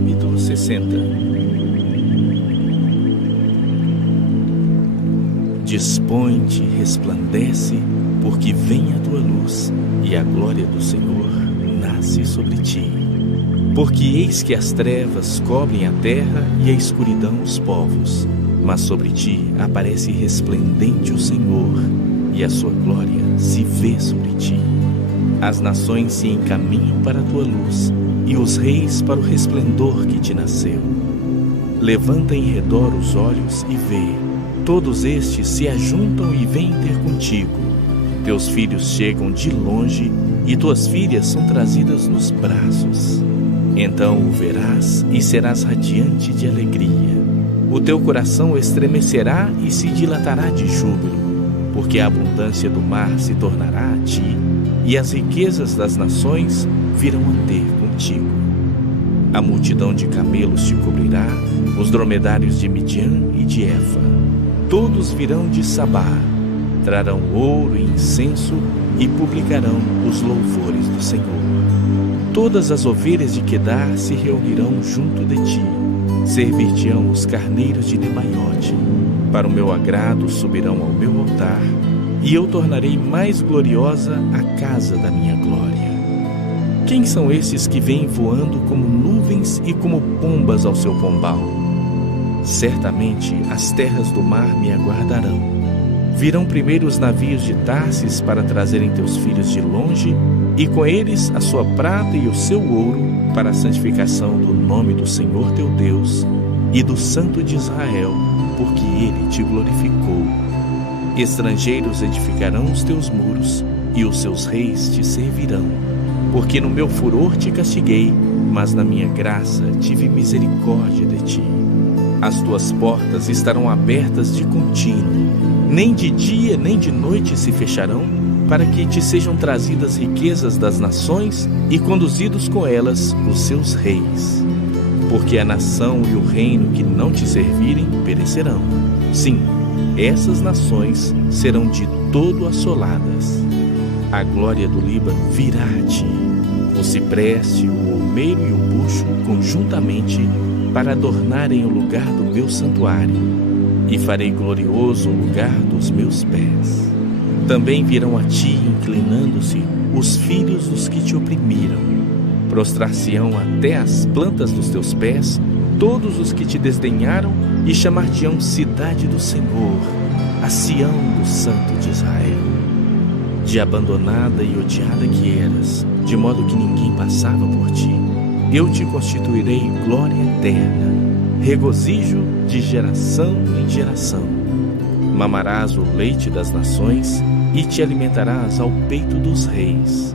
Capítulo 60. Dispõe-te, resplandece, porque vem a tua luz, e a glória do Senhor nasce sobre ti. Porque eis que as trevas cobrem a terra e a escuridão os povos, mas sobre ti aparece resplendente o Senhor, e a sua glória se vê sobre ti. As nações se encaminham para a tua luz, e os reis para o resplendor que te nasceu. Levanta em redor os olhos e vê, todos estes se ajuntam e vêm ter contigo. Teus filhos chegam de longe, e tuas filhas são trazidas nos braços. Então o verás e serás radiante de alegria. O teu coração estremecerá e se dilatará de júbilo, porque a abundância do mar se tornará a ti, e as riquezas das nações virão a ter contigo. A multidão de camelos te cobrirá, os dromedários de Midian e de Efa. Todos virão de Sabá, trarão ouro e incenso e publicarão os louvores do Senhor. Todas as ovelhas de Quedar se reunirão junto de ti, servir-te-ão os carneiros de Nebaiote. Para o meu agrado subirão ao meu altar, e eu tornarei mais gloriosa a casa da minha glória. Quem são esses que vêm voando como nuvens e como pombas ao seu pombal? Certamente as terras do mar me aguardarão. Virão primeiro os navios de Tarsis para trazerem teus filhos de longe, e com eles a sua prata e o seu ouro, para a santificação do nome do Senhor teu Deus e do Santo de Israel, porque ele te glorificou. Estrangeiros edificarão os teus muros, e os seus reis te servirão. Porque no meu furor te castiguei, mas na minha graça tive misericórdia de ti. As tuas portas estarão abertas de contínuo, nem de dia nem de noite se fecharão, para que te sejam trazidas riquezas das nações e conduzidos com elas os seus reis. Porque a nação e o reino que não te servirem perecerão. Sim, essas nações serão de todo assoladas. A glória do Líbano virá a ti, o cipreste, o olmeiro e o bucho conjuntamente, para adornarem o lugar do meu santuário, e farei glorioso o lugar dos meus pés. Também virão a ti, inclinando-se, os filhos dos que te oprimiram. Prostrar-se-ão até as plantas dos teus pés todos os que te desdenharam, e chamar-te-ão cidade do Senhor, a Sião do Santo de Israel. De abandonada e odiada que eras, de modo que ninguém passava por ti, eu te constituirei glória eterna, regozijo de geração em geração. Mamarás o leite das nações e te alimentarás ao peito dos reis.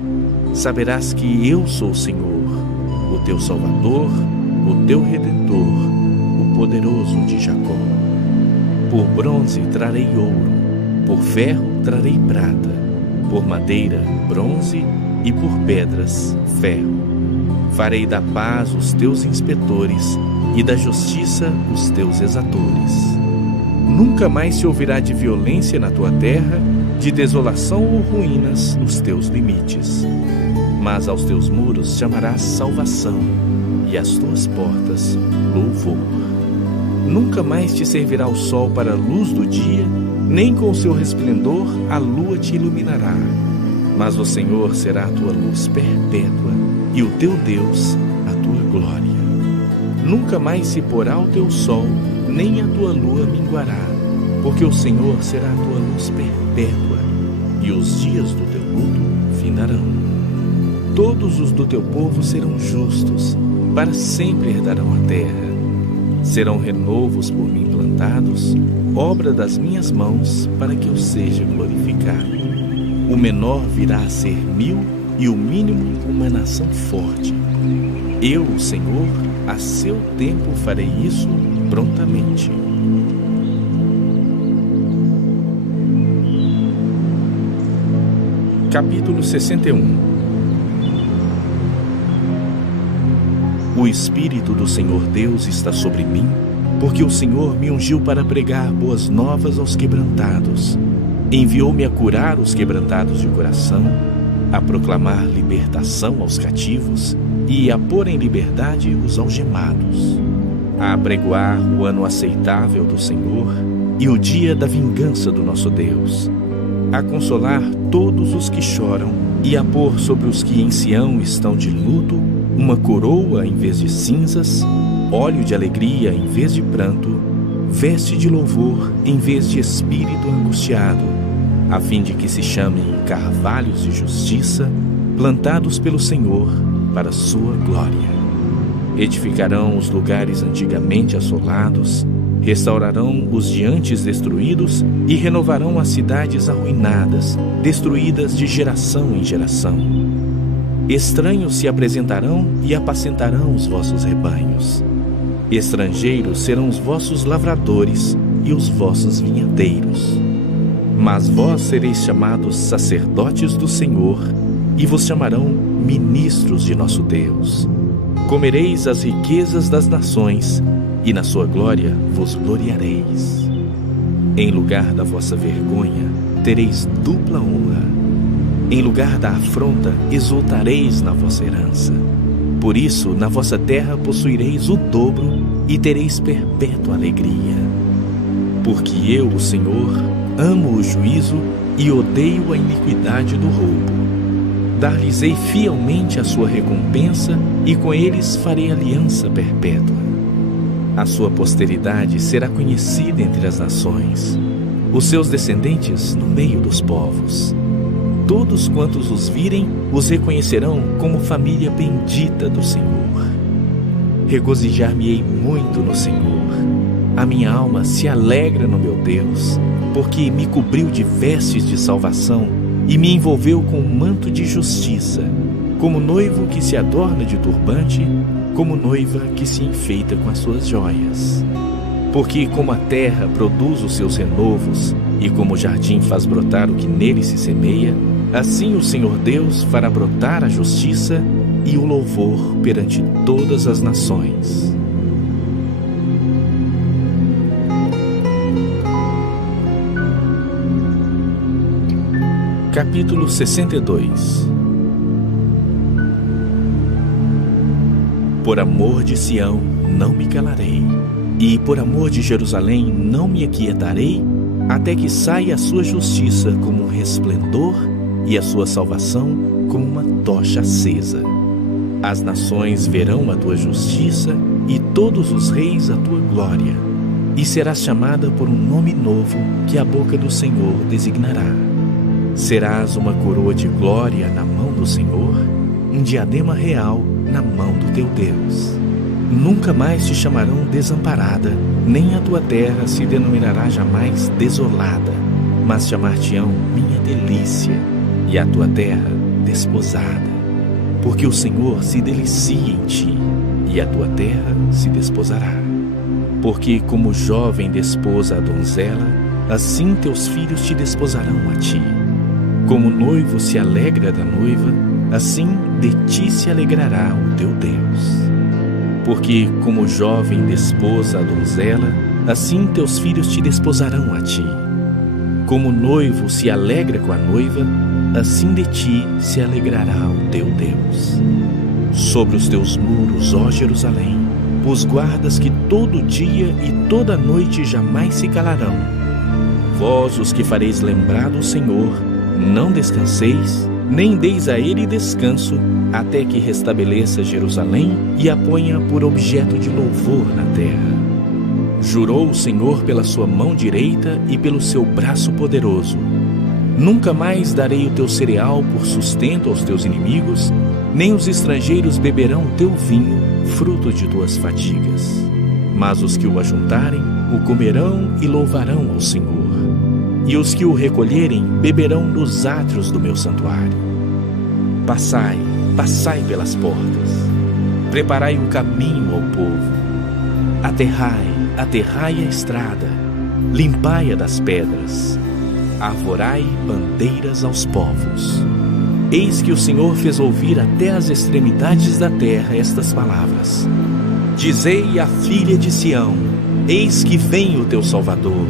Saberás que eu sou o Senhor, o teu Salvador, o teu Redentor, o poderoso de Jacó. Por bronze trarei ouro, por ferro trarei prata, por madeira bronze e por pedras ferro. Farei da paz os teus inspetores e da justiça os teus exatores. Nunca mais se ouvirá de violência na tua terra, de desolação ou ruínas nos teus limites. Mas aos teus muros chamarás salvação, e às tuas portas louvor. Nunca mais te servirá o sol para a luz do dia, nem com o seu resplendor a lua te iluminará. Mas o Senhor será a tua luz perpétua, e o teu Deus a tua glória. Nunca mais se porá o teu sol, nem a tua lua minguará, porque o Senhor será a tua luz perpétua, e os dias do teu luto findarão. Todos os do teu povo serão justos, para sempre herdarão a terra. Serão renovos por mim plantados, obra das minhas mãos, para que eu seja glorificado. O menor virá a ser 1000, e o mínimo uma nação forte. Eu, o Senhor, a seu tempo farei isso prontamente. Capítulo 61. O Espírito do Senhor Deus está sobre mim, porque o Senhor me ungiu para pregar boas novas aos quebrantados. Enviou-me a curar os quebrantados de coração, a proclamar libertação aos cativos e a pôr em liberdade os algemados, a apregoar o ano aceitável do Senhor e o dia da vingança do nosso Deus, a consolar todos os que choram e a pôr sobre os que em Sião estão de luto uma coroa em vez de cinzas, óleo de alegria em vez de pranto, veste de louvor em vez de espírito angustiado, a fim de que se chamem carvalhos de justiça, plantados pelo Senhor para sua glória. Edificarão os lugares antigamente assolados, restaurarão os de antes destruídos e renovarão as cidades arruinadas, destruídas de geração em geração. Estranhos se apresentarão e apacentarão os vossos rebanhos. Estrangeiros serão os vossos lavradores e os vossos vinhateiros. Mas vós sereis chamados sacerdotes do Senhor e vos chamarão ministros de nosso Deus. Comereis as riquezas das nações e na sua glória vos gloriareis. Em lugar da vossa vergonha tereis dupla honra. Em lugar da afronta exultareis na vossa herança. Por isso, na vossa terra possuireis o dobro e tereis perpétua alegria. Porque eu, o Senhor, amo o juízo e odeio a iniquidade do roubo. Dar-lhes-ei fielmente a sua recompensa e com eles farei aliança perpétua. A sua posteridade será conhecida entre as nações, os seus descendentes no meio dos povos. Todos quantos os virem, os reconhecerão como família bendita do Senhor. Regozijar-me-ei muito no Senhor. A minha alma se alegra no meu Deus, porque me cobriu de vestes de salvação e me envolveu com um manto de justiça, como noivo que se adorna de turbante, como noiva que se enfeita com as suas joias. Porque como a terra produz os seus renovos, e como o jardim faz brotar o que nele se semeia, assim o Senhor Deus fará brotar a justiça e o louvor perante todas as nações. Capítulo 62. Por amor de Sião não me calarei, e por amor de Jerusalém não me aquietarei, até que saia a sua justiça como um resplendor e a sua salvação como uma tocha acesa. As nações verão a tua justiça e todos os reis a tua glória, e serás chamada por um nome novo que a boca do Senhor designará. Serás uma coroa de glória na mão do Senhor, um diadema real na mão do teu Deus. Nunca mais te chamarão desamparada, nem a tua terra se denominará jamais desolada, mas chamar-te-ão minha delícia, e a tua terra desposada. Porque o Senhor se delicia em ti, e a tua terra se desposará. Porque como jovem desposa a donzela, assim teus filhos te desposarão a ti. Como o noivo se alegra da noiva, assim de ti se alegrará o teu Deus. Porque como o jovem desposa a donzela, assim teus filhos te desposarão a ti. Como o noivo se alegra com a noiva, assim de ti se alegrará o teu Deus. Sobre os teus muros, ó Jerusalém, os guardas que todo dia e toda noite jamais se calarão. Vós, os que fareis lembrar do Senhor, não descanseis, nem deis a ele descanso, até que restabeleça Jerusalém e a ponha por objeto de louvor na terra. Jurou o Senhor pela sua mão direita e pelo seu braço poderoso: nunca mais darei o teu cereal por sustento aos teus inimigos, nem os estrangeiros beberão o teu vinho, fruto de tuas fadigas. Mas os que o ajuntarem, o comerão e louvarão ao Senhor. E os que o recolherem, beberão nos átrios do meu santuário. Passai, passai pelas portas. Preparai um caminho ao povo. Aterrai, aterrai a estrada. Limpai-a das pedras. Arvorai bandeiras aos povos. Eis que o Senhor fez ouvir até as extremidades da terra estas palavras. Dizei à filha de Sião: eis que vem o teu Salvador.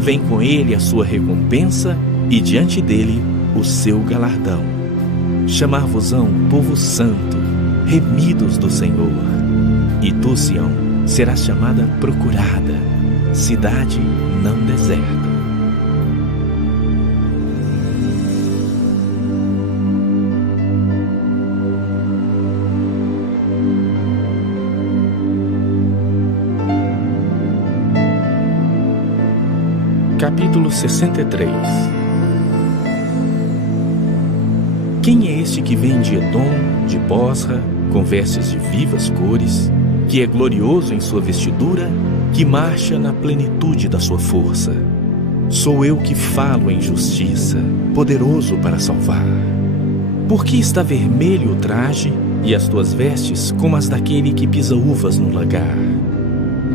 Vem com ele a sua recompensa e diante dele o seu galardão. chamar-vos-ão povo santo, remidos do Senhor. E tu, Sião, serás chamada procurada, cidade não deserta. Capítulo 63. Quem é este que vem de Edom, de Bosra, com vestes de vivas cores, que é glorioso em sua vestidura, que marcha na plenitude da sua força? Sou eu que falo em justiça, poderoso para salvar. Por que está vermelho o traje e as tuas vestes como as daquele que pisa uvas no lagar?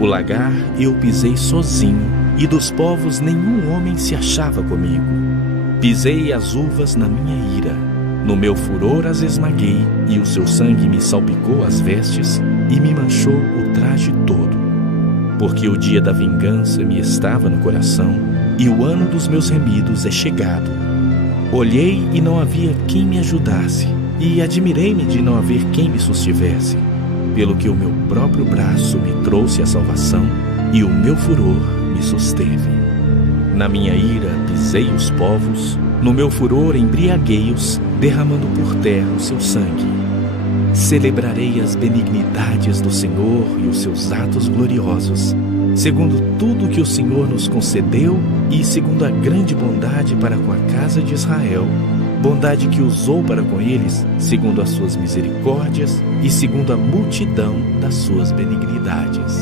O lagar eu pisei sozinho, e dos povos nenhum homem se achava comigo. Pisei as uvas na minha ira, no meu furor as esmaguei, e o seu sangue me salpicou as vestes e me manchou o traje todo. Porque o dia da vingança me estava no coração, e o ano dos meus remidos é chegado. Olhei e não havia quem me ajudasse, e admirei-me de não haver quem me sustivesse, pelo que o meu próprio braço me trouxe a salvação, e o meu furor me susteve. Na minha ira pisei os povos, no meu furor embriaguei-os, derramando por terra o seu sangue. Celebrarei as benignidades do Senhor e os seus atos gloriosos, segundo tudo que o Senhor nos concedeu e segundo a grande bondade para com a casa de Israel, bondade que usou para com eles, segundo as suas misericórdias e segundo a multidão das suas benignidades.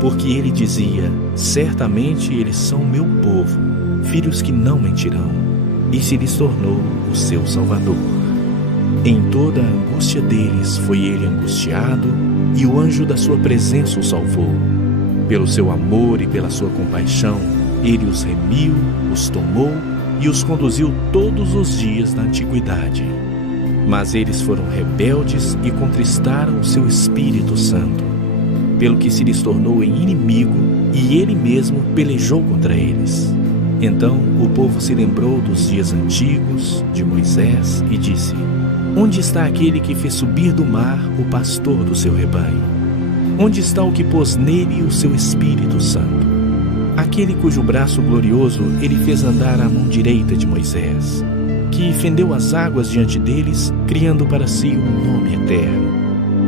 Porque ele dizia: certamente eles são meu povo, filhos que não mentirão, e se lhes tornou o seu Salvador. Em toda a angústia deles foi ele angustiado, e o anjo da sua presença o salvou. Pelo seu amor e pela sua compaixão, ele os remiu, os tomou e os conduziu todos os dias da antiguidade. Mas eles foram rebeldes e contristaram o seu Espírito Santo, pelo que se lhes tornou em inimigo, e ele mesmo pelejou contra eles. Então o povo se lembrou dos dias antigos, de Moisés, e disse: onde está aquele que fez subir do mar o pastor do seu rebanho? Onde está o que pôs nele o seu Espírito Santo? Aquele cujo braço glorioso ele fez andar à mão direita de Moisés, que fendeu as águas diante deles, criando para si um nome eterno.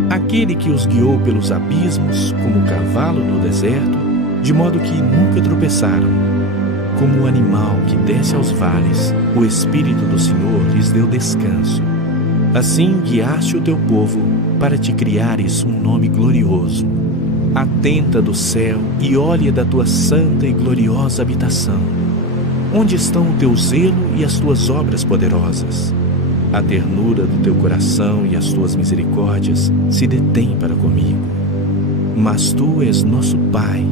Aquele que os guiou pelos abismos, como o cavalo no deserto, de modo que nunca tropeçaram. Como o animal que desce aos vales, o Espírito do Senhor lhes deu descanso. Assim guiaste o teu povo, para te criares um nome glorioso. Atenta do céu e olha da tua santa e gloriosa habitação. Onde estão o teu zelo e as tuas obras poderosas? A ternura do teu coração e as tuas misericórdias se detêm para comigo. Mas tu és nosso Pai,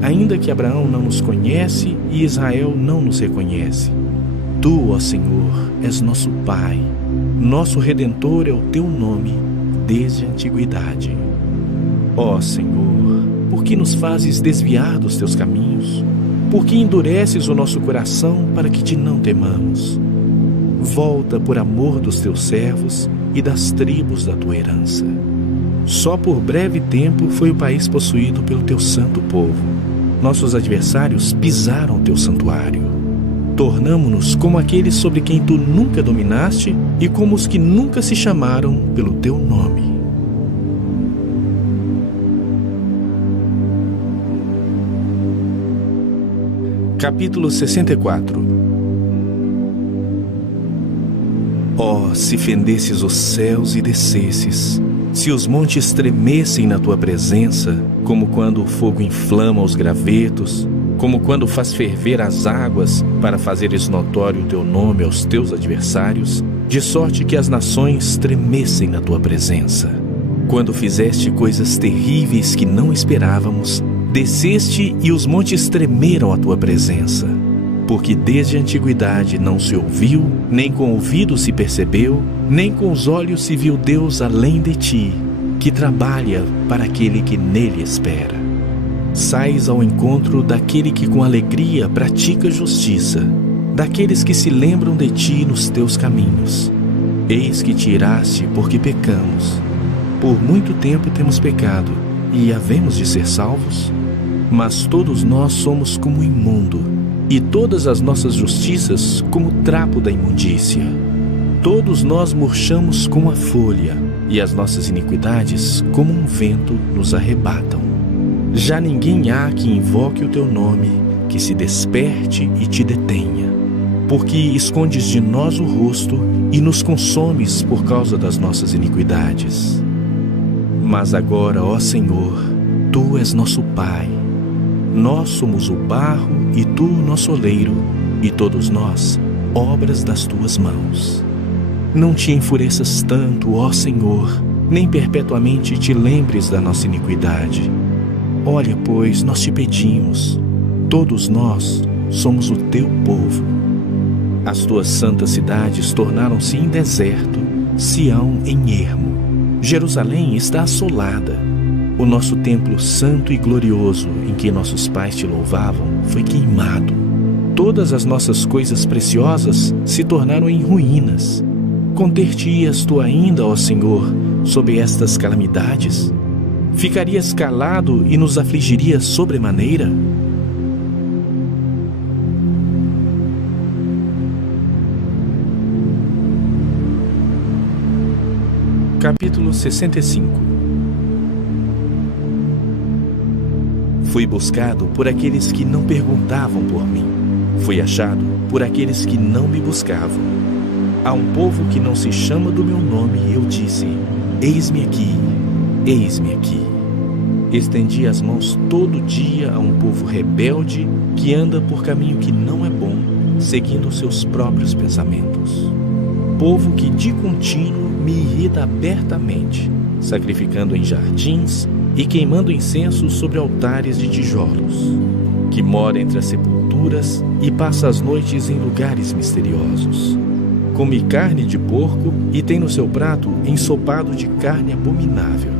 ainda que Abraão não nos conhece e Israel não nos reconhece. Tu, ó Senhor, és nosso Pai, nosso Redentor é o teu nome, desde a antiguidade. Ó Senhor, por que nos fazes desviar dos teus caminhos? Por que endureces o nosso coração para que te não temamos? Volta por amor dos teus servos e das tribos da tua herança. Só por breve tempo foi o país possuído pelo teu santo povo. Nossos adversários pisaram o teu santuário. Tornamo-nos como aqueles sobre quem tu nunca dominaste e como os que nunca se chamaram pelo teu nome. Capítulo 64. Ó, se fendesses os céus e descesses, se os montes tremessem na tua presença, como quando o fogo inflama os gravetos, como quando faz ferver as águas para fazeres notório o teu nome aos teus adversários, de sorte que as nações tremessem na tua presença. Quando fizeste coisas terríveis que não esperávamos, desceste e os montes tremeram à tua presença. Porque desde a antiguidade não se ouviu, nem com o ouvido se percebeu, nem com os olhos se viu Deus além de ti, que trabalha para aquele que nele espera. Sais ao encontro daquele que com alegria pratica justiça, daqueles que se lembram de ti nos teus caminhos. Eis que te iraste porque pecamos. Por muito tempo temos pecado, e havemos de ser salvos? Mas todos nós somos como o imundo, e todas as nossas justiças como o trapo da imundícia. Todos nós murchamos como a folha, e as nossas iniquidades, como um vento, nos arrebatam. Já ninguém há que invoque o teu nome, que se desperte e te detenha. Porque escondes de nós o rosto e nos consomes por causa das nossas iniquidades. Mas agora, ó Senhor, Tu és nosso Pai. Nós somos o barro e Tu o nosso oleiro, e todos nós, obras das Tuas mãos. Não te enfureças tanto, ó Senhor, nem perpetuamente te lembres da nossa iniquidade. Olha, pois, nós te pedimos, todos nós somos o Teu povo. As Tuas santas cidades tornaram-se em deserto, Sião em ermo. Jerusalém está assolada. O nosso templo santo e glorioso, em que nossos pais te louvavam, foi queimado. Todas as nossas coisas preciosas se tornaram em ruínas. Conter-te-ias tu ainda, ó Senhor, sob estas calamidades? Ficarias calado e nos afligirias sobremaneira? Capítulo 65. Fui buscado por aqueles que não perguntavam por mim. Fui achado por aqueles que não me buscavam. A um povo que não se chama do meu nome, eu disse: eis-me aqui, eis-me aqui. Estendi as mãos todo dia a um povo rebelde que anda por caminho que não é bom, seguindo seus próprios pensamentos. Povo que de contínuo me irrita abertamente, sacrificando em jardins e queimando incenso sobre altares de tijolos, que mora entre as sepulturas e passa as noites em lugares misteriosos. Come carne de porco e tem no seu prato ensopado de carne abominável.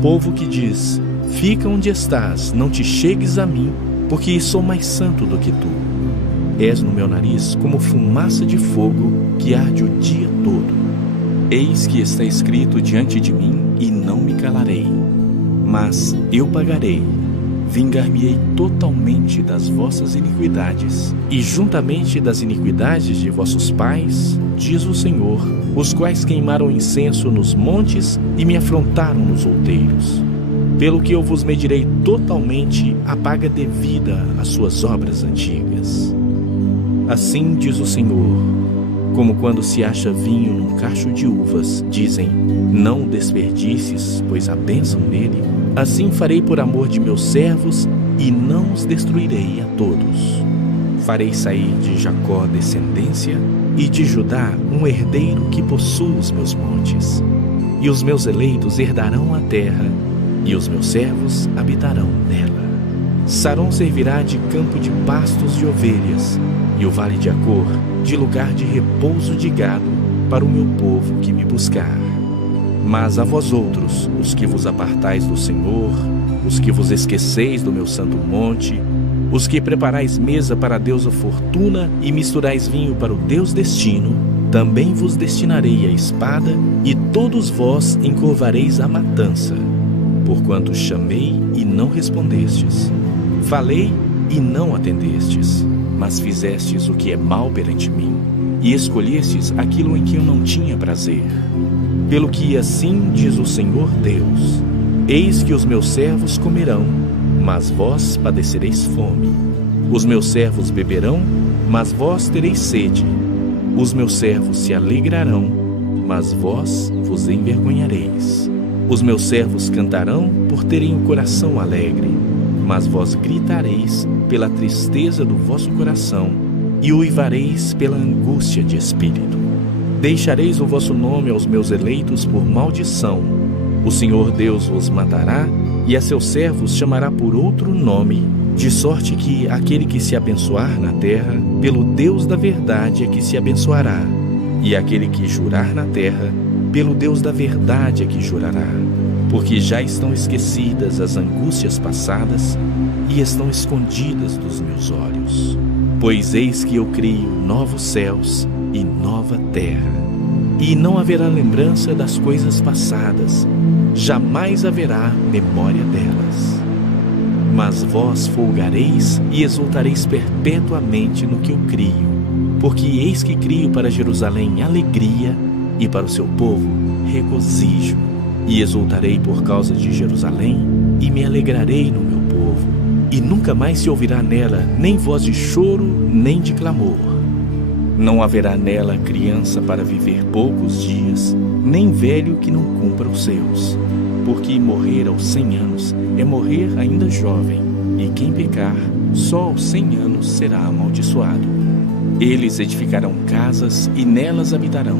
Povo que diz: fica onde estás, não te chegues a mim, porque sou mais santo do que tu. És no meu nariz como fumaça de fogo que arde o dia todo. Eis que está escrito diante de mim e não me calarei. Mas eu pagarei, vingar-me-ei totalmente das vossas iniquidades, e juntamente das iniquidades de vossos pais, diz o Senhor, os quais queimaram incenso nos montes e me afrontaram nos outeiros. Pelo que eu vos medirei totalmente a paga devida às suas obras antigas. Assim diz o Senhor, como quando se acha vinho num cacho de uvas, dizem: não o desperdices, pois há bênção nele. Assim farei por amor de meus servos, e não os destruirei a todos. Farei sair de Jacó descendência, e de Judá um herdeiro que possua os meus montes. E os meus eleitos herdarão a terra, e os meus servos habitarão nela. Sarón servirá de campo de pastos de ovelhas, e o vale de Acor de lugar de repouso de gado para o meu povo que me buscar. Mas a vós outros, os que vos apartais do Senhor, os que vos esqueceis do meu santo monte, os que preparais mesa para a deusa Fortuna e misturais vinho para o Deus Destino, também vos destinarei a espada, e todos vós encurvareis a matança, porquanto chamei e não respondestes, falei e não atendestes, mas fizestes o que é mal perante mim, e escolhestes aquilo em que eu não tinha prazer. Pelo que assim diz o Senhor Deus: eis que os meus servos comerão, mas vós padecereis fome. Os meus servos beberão, mas vós tereis sede. Os meus servos se alegrarão, mas vós vos envergonhareis. Os meus servos cantarão por terem o coração alegre, mas vós gritareis pela tristeza do vosso coração e uivareis pela angústia de espírito. Deixareis o vosso nome aos meus eleitos por maldição. O Senhor Deus vos matará, e a seus servos chamará por outro nome, de sorte que aquele que se abençoar na terra, pelo Deus da verdade é que se abençoará, e aquele que jurar na terra, pelo Deus da verdade é que jurará. Porque já estão esquecidas as angústias passadas, e estão escondidas dos meus olhos. Pois eis que eu crio novos céus e nova terra, e não haverá lembrança das coisas passadas, jamais haverá memória delas. Mas vós folgareis e exultareis perpetuamente no que eu crio, porque eis que crio para Jerusalém alegria e para o seu povo regozijo. E exultarei por causa de Jerusalém e me alegrarei no meu povo. E nunca mais se ouvirá nela nem voz de choro, nem de clamor. Não haverá nela criança para viver poucos dias, nem velho que não cumpra os seus. Porque morrer aos 100 anos é morrer ainda jovem, e quem pecar, só aos 100 anos será amaldiçoado. Eles edificarão casas e nelas habitarão.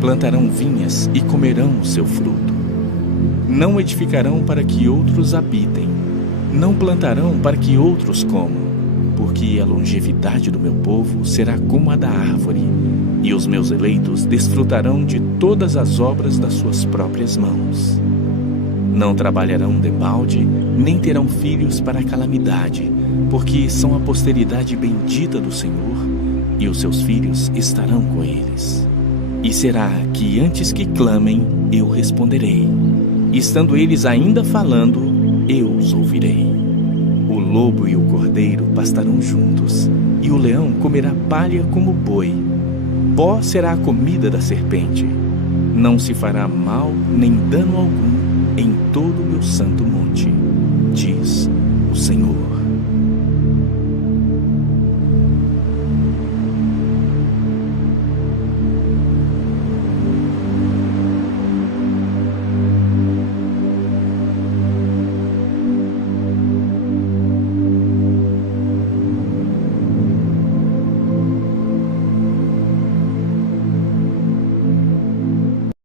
Plantarão vinhas e comerão o seu fruto. Não edificarão para que outros habitem, não plantarão para que outros comam. Porque a longevidade do meu povo será como a da árvore, e os meus eleitos desfrutarão de todas as obras das suas próprias mãos. Não trabalharão debalde, nem terão filhos para a calamidade, porque são a posteridade bendita do Senhor, e os seus filhos estarão com eles. E será que antes que clamem, eu responderei. E estando eles ainda falando, eu os ouvirei. O lobo e o cordeiro pastarão juntos, e o leão comerá palha como boi. Pó será a comida da serpente. Não se fará mal nem dano algum em todo o meu santo monte, diz o Senhor.